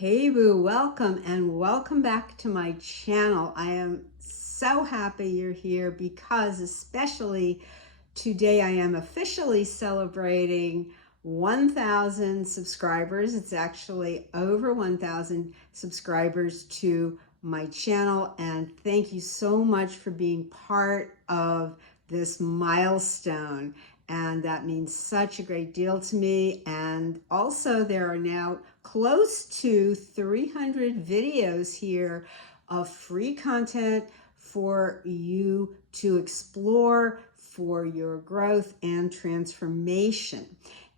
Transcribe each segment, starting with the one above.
Hey boo, welcome and welcome back to my channel. I am so happy you're here because especially today I am officially celebrating 1,000 subscribers. It's actually over 1,000 subscribers to my channel, and thank you so much for being part of this milestone. And that means such a great deal to me. And also there are now close to 300 videos here of free content for you to explore for your growth and transformation.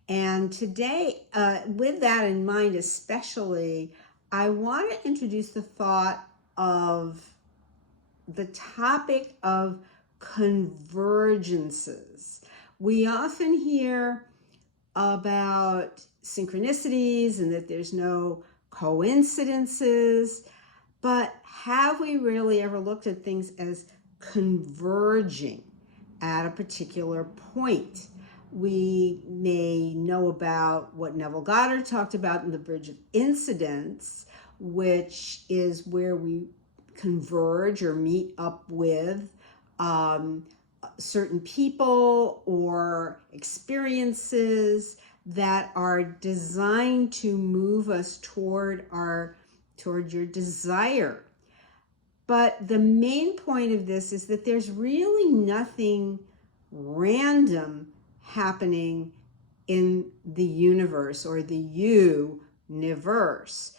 And today, with that in mind especially, I want to introduce the thought of the topic of convergences. We often hear about synchronicities and that there's no coincidences, but have we really ever looked at things as converging at a particular point? We may know about what Neville Goddard talked about in the Bridge of Incidents, which is where we converge or meet up with certain people or experiences that are designed to move us toward your desire. But the main point of this is that there's really nothing random happening in the universe or the universe,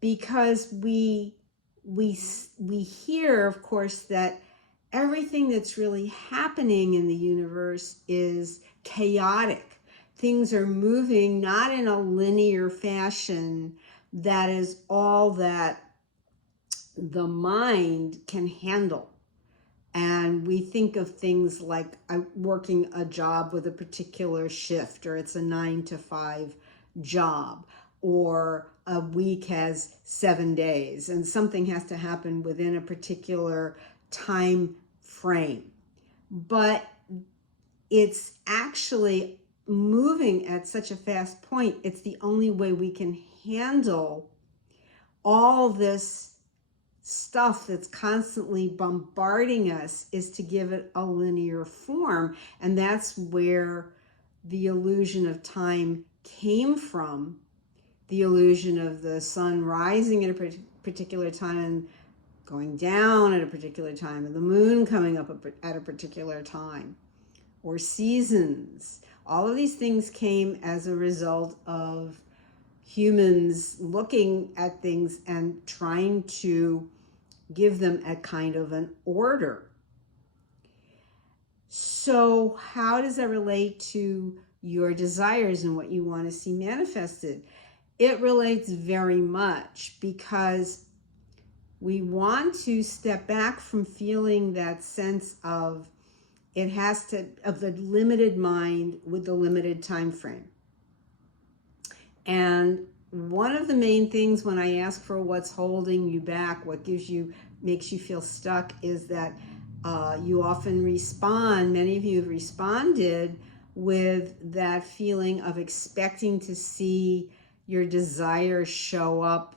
because we hear, of course, that everything that's really happening in the universe is chaotic. Things are moving not in a linear fashion that is all that the mind can handle. And we think of things like working a job with a particular shift, or it's a 9 to 5 job, or a week has 7 days, and something has to happen within a particular time frame. But it's actually moving at such a fast point. It's the only way we can handle all this stuff that's constantly bombarding us, is to give it a linear form. And that's where the illusion of time came from. The illusion of the sun rising at a particular time and going down at a particular time, and the moon coming up at a particular time, or seasons. All of these things came as a result of humans looking at things and trying to give them a kind of an order. So how does that relate to your desires and what you want to see manifested? It relates very much, because we want to step back from feeling that sense of the limited mind with the limited time frame. And one of the main things when I ask for what's holding you back, what makes you feel stuck, is that you often respond, many of you have responded with that feeling of expecting to see your desires show up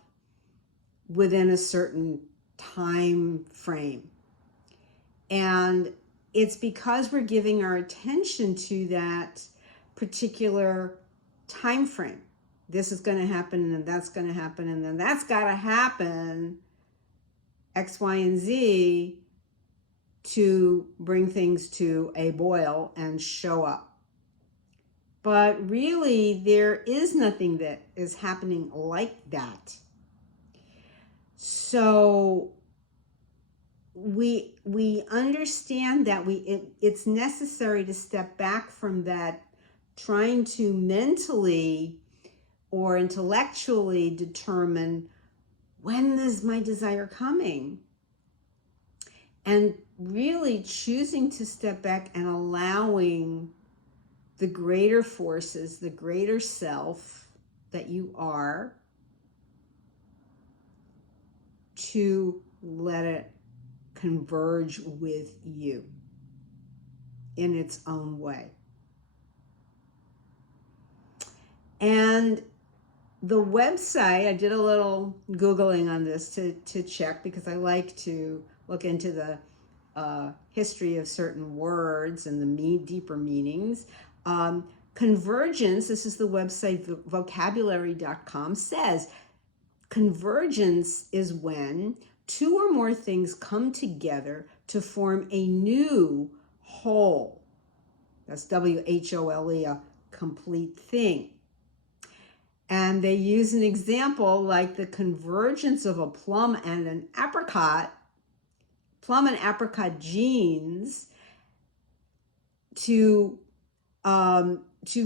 within a certain time frame. And it's because we're giving our attention to that particular time frame. This is going to happen, and then that's going to happen, and then that's got to happen, X, Y, and Z, to bring things to a boil and show up. But really, there is nothing that is happening like that. So we understand that it's necessary to step back from that, trying to mentally or intellectually determine, when is my desire coming? And really choosing to step back and allowing the greater forces, the greater self that you are, to let it converge with you in its own way. And the website, I did a little Googling on this to check, because I like to look into the history of certain words and the deeper meanings. Convergence, this is the website vocabulary.com, says convergence is when two or more things come together to form a new whole. That's W-H-O-L-E, a complete thing. And they use an example like the convergence of a plum and an apricot genes to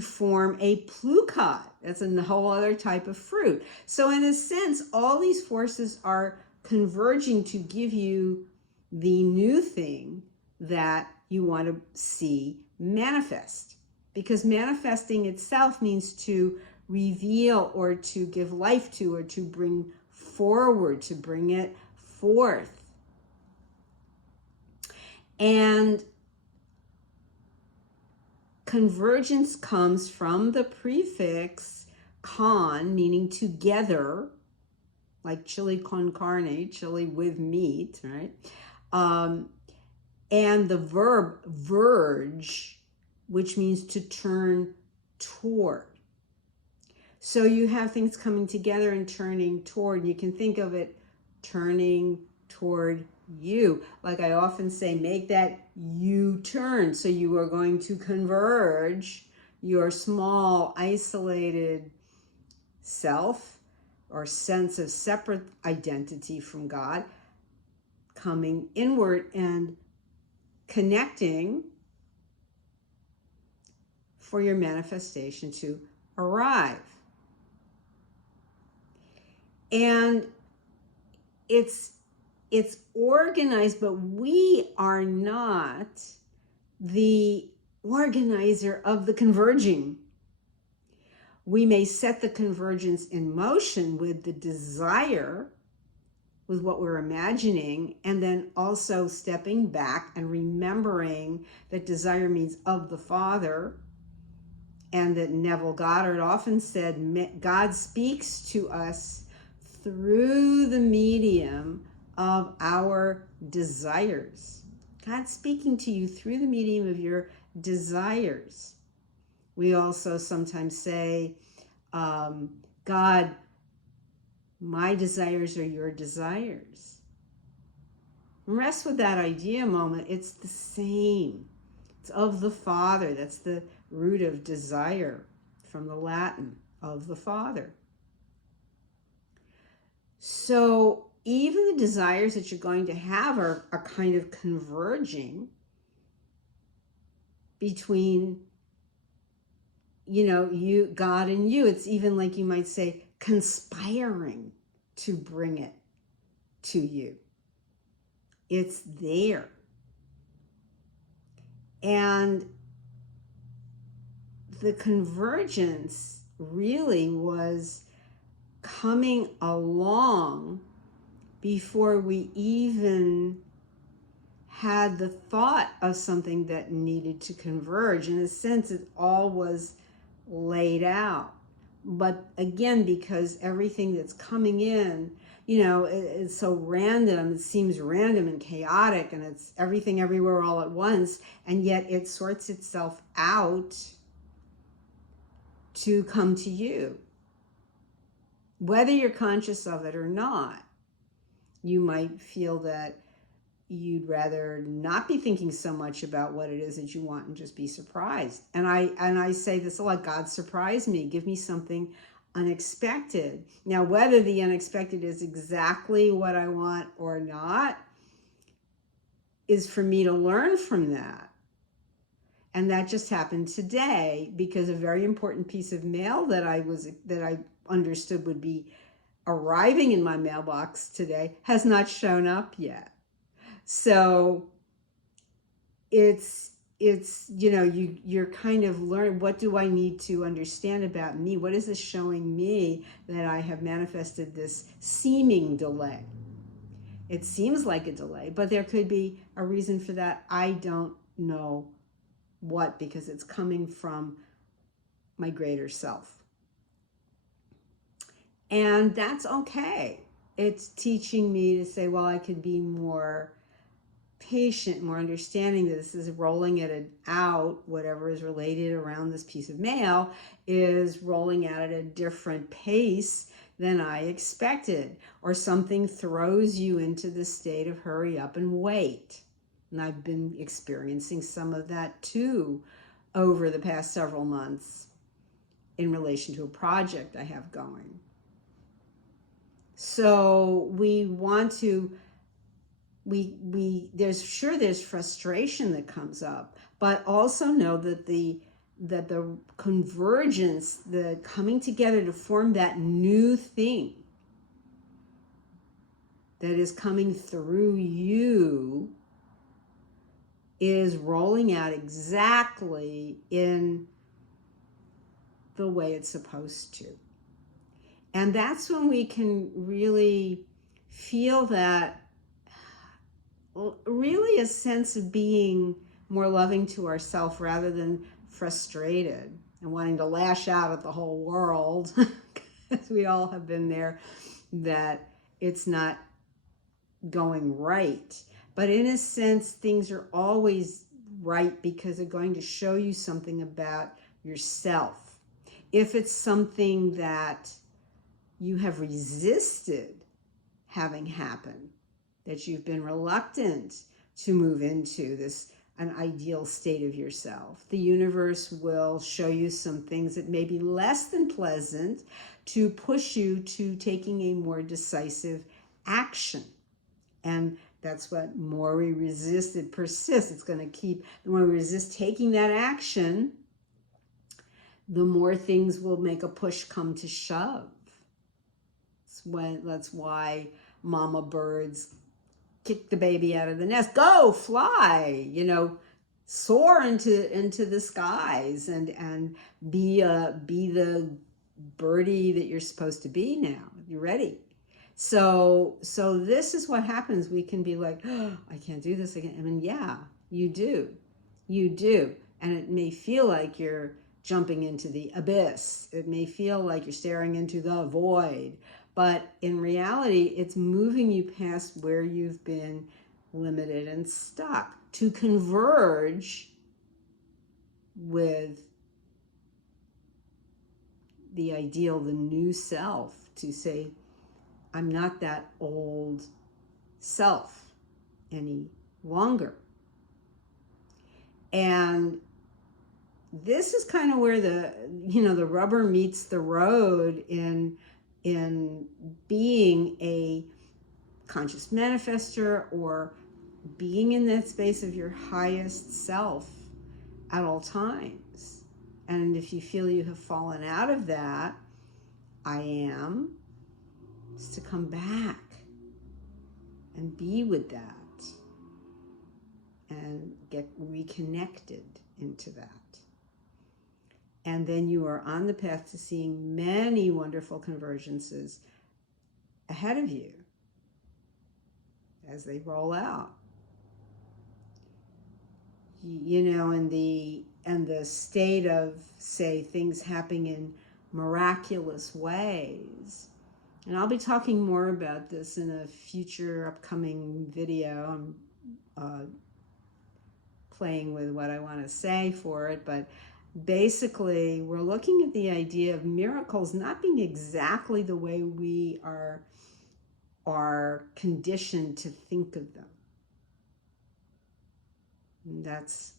form a plucot. That's a whole other type of fruit. So in a sense, all these forces are converging to give you the new thing that you want to see manifest. Because manifesting itself means to reveal or to give life to or to bring forward, to bring it forth. And convergence comes from the prefix con, meaning together, like chili con carne, chili with meat, right? And the verb verge, which means to turn toward. So you have things coming together and turning toward. You can think of it turning toward you. Like I often say, make that U-turn. So you are going to converge your small, isolated self or sense of separate identity from God, coming inward and connecting for your manifestation to arrive. And it's organized, but we are not the organizer of the converging. We may set the convergence in motion with the desire, with what we're imagining, and then also stepping back and remembering that desire means of the Father, and that Neville Goddard often said, God speaks to us through the medium of our desires. God's speaking to you through the medium of your desires. We also sometimes say, God, my desires are your desires. Rest with that idea a moment. It's the same. It's of the Father. That's the root of desire from the Latin, of the Father. So even the desires that you're going to have are kind of converging between, you, God, and you. It's even like you might say conspiring to bring it to you. It's there. And the convergence really was coming along before we even had the thought of something that needed to converge. In a sense, it all was laid out. But again, because everything that's coming in, it's so random, it seems random and chaotic, and it's everything everywhere all at once, and yet it sorts itself out to come to you. Whether you're conscious of it or not, you might feel that you'd rather not be thinking so much about what it is that you want and just be surprised. And I say this a lot, God, surprise me, give me something unexpected. Now, whether the unexpected is exactly what I want or not is for me to learn from that. And that just happened today, because a very important piece of mail that I understood would be arriving in my mailbox today has not shown up yet. So you're kind of learning, what do I need to understand about me? What is this showing me that I have manifested this seeming delay? It seems like a delay, but there could be a reason for that. I don't know what, because it's coming from my greater self. And that's okay. It's teaching me to say, well, I could be more patient, more understanding that this is rolling it out, whatever is related around this piece of mail is rolling out at a different pace than I expected. Or something throws you into the state of hurry up and wait. And I've been experiencing some of that too over the past several months in relation to a project I have going. So we want to, there's frustration that comes up, but also know that the convergence, the coming together to form that new thing that is coming through you is rolling out exactly in the way it's supposed to. And that's when we can really feel that, really a sense of being more loving to ourselves rather than frustrated and wanting to lash out at the whole world, because we all have been there, that it's not going right. But in a sense, things are always right because they're going to show you something about yourself. If it's something that you have resisted having happen, that you've been reluctant to move into an ideal state of yourself, the universe will show you some things that may be less than pleasant to push you to taking a more decisive action. And that's what more we resist, it persists. It's going to keep, the more we resist taking that action, the more things will make a push come to shove. That's why mama birds kick the baby out of the nest. Go, fly, soar into the skies and be the birdie that you're supposed to be now. You're ready. So this is what happens. We can be like, oh, I can't do this again. I mean, yeah, you do. And it may feel like you're jumping into the abyss. It may feel like you're staring into the void. But in reality, it's moving you past where you've been limited and stuck to converge with the ideal, the new self, to say, I'm not that old self any longer. And this is kind of where the rubber meets the road in being a conscious manifester or being in that space of your highest self at all times. And if you feel you have fallen out of that, is to come back and be with that and get reconnected into that. And then you are on the path to seeing many wonderful convergences ahead of you as they roll out. And the state of, say, things happening in miraculous ways. And I'll be talking more about this in a future upcoming video. I'm playing with what I want to say for it, but basically, we're looking at the idea of miracles not being exactly the way we are conditioned to think of them. And that's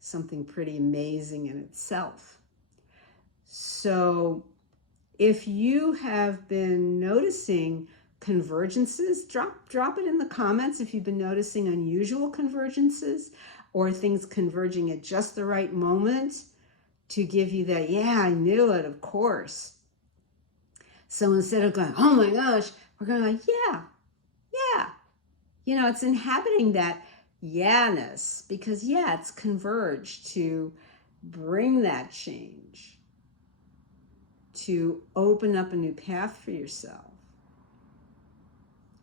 something pretty amazing in itself. So if you have been noticing convergences, drop it in the comments if you've been noticing unusual convergences, or things converging at just the right moment to give you that, yeah, I knew it, of course. So instead of going, oh my gosh, we're going like, yeah. It's inhabiting that yeah-ness because, yeah, it's converged to bring that change, to open up a new path for yourself,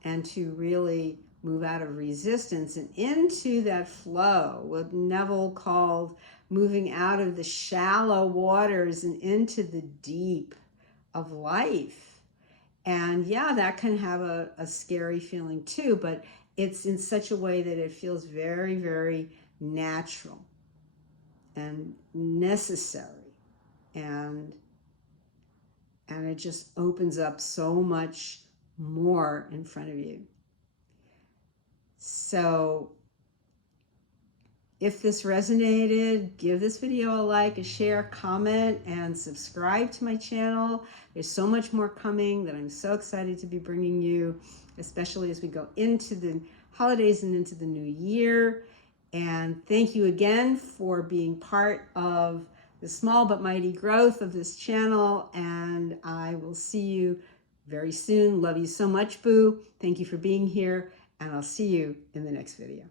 and to really move out of resistance and into that flow, what Neville called moving out of the shallow waters and into the deep of life. And yeah, that can have a scary feeling too, but it's in such a way that it feels very, very natural and necessary. And it just opens up so much more in front of you. So if this resonated, give this video a like, a share, comment, and subscribe to my channel. There's so much more coming that I'm so excited to be bringing you, especially as we go into the holidays and into the new year. And thank you again for being part of the small but mighty growth of this channel. And I will see you very soon. Love you so much, Boo. Thank you for being here, and I'll see you in the next video.